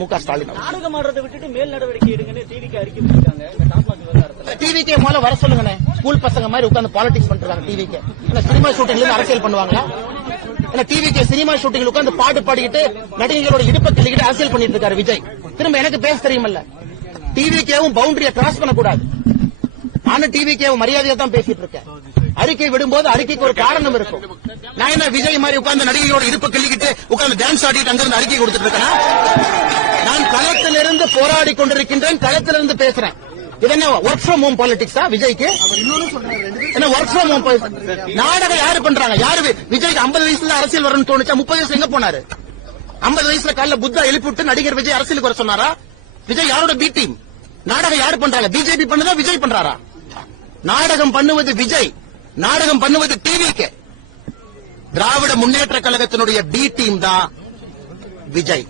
முக ஸ்டாலின் நாடகம் ஆடுறதை விட்டுட்டு மேல் நடவடிக்கை எடுங்கன்னு டிவிக்கு அறிக்கை விட்டுருக்காங்க. டிவிக்கே முதல்ல வர சொல்லுங்க. ஸ்கூல் பசங்க மாதிரி உட்கார்ந்து பாலிடிக்ஸ் பண்றாங்க. டிவிக்கு சினிமா ஷூட்டிங்ல இருந்து அரசியல் பண்ணுவாங்களா? டிவிக்கு சினிமா ஷூட்டிங்ல உட்கார்ந்து பாட்டு பாடிக்கிட்டு நடிகைகளோட இடுப்பை கிள்ளிக்கிட்டு அரசியல் பண்ணிட்டு இருக்காரு விஜய். திரும்ப எனக்கு பேச தெரியுமல்ல. டிவிக்கேவும் பவுண்டரியை கிராஸ் பண்ணக்கூடாது. நானும் டிவிக்கேவும் மரியாதையா தான் பேசிட்டு இருக்கேன். அறிக்கை விடும்போது அறிக்கைக்கு ஒரு காரணம் இருக்கும். நான் என்ன விஜய் மாதிரி உட்கார்ந்து நடிகையோட இடுப்பு கிள்ளிக்கிட்டு உட்கார்ந்து டான்ஸ் ஆடிட்டு அங்கிருந்து அறிக்கை கொடுத்துட்டு இருக்கேன். நான் களத்திலிருந்து போராடி கொண்டிருக்கின்றேன். களத்திலிருந்து பேசுறேன். இது என்ன ஒர்க் ஃப்ரம் ஹோம் பாலிடிக்ஸா விஜய்க்கு? என்ன ஒர்க் ஃப்ரம் ஹோம்? நாடகம் யாரு பண்றாங்க? யாரு விஜய்க்கு 50 வயசுல அரசியல் வரணும்னு தோணுச்சா? 30 வயசுல எங்க போனாரு? 50 வயசுல காலைல புத்தா எழுப்பிவிட்டு நடிகர் விஜய் அரசியலுக்கு வர சொன்னாரா? விஜய் யாரோட பி டீம்? நாடகம் யாரு பண்றாங்க? பிஜேபி பண்ணுதா விஜய் பண்றாரா? நாடகம் பண்ணுவது விஜய், நாடகம் பண்ணுவது டிவிக்கு. திராவிட முன்னேற்ற கழகத்தினுடைய பி டீம் தான் விஜய்.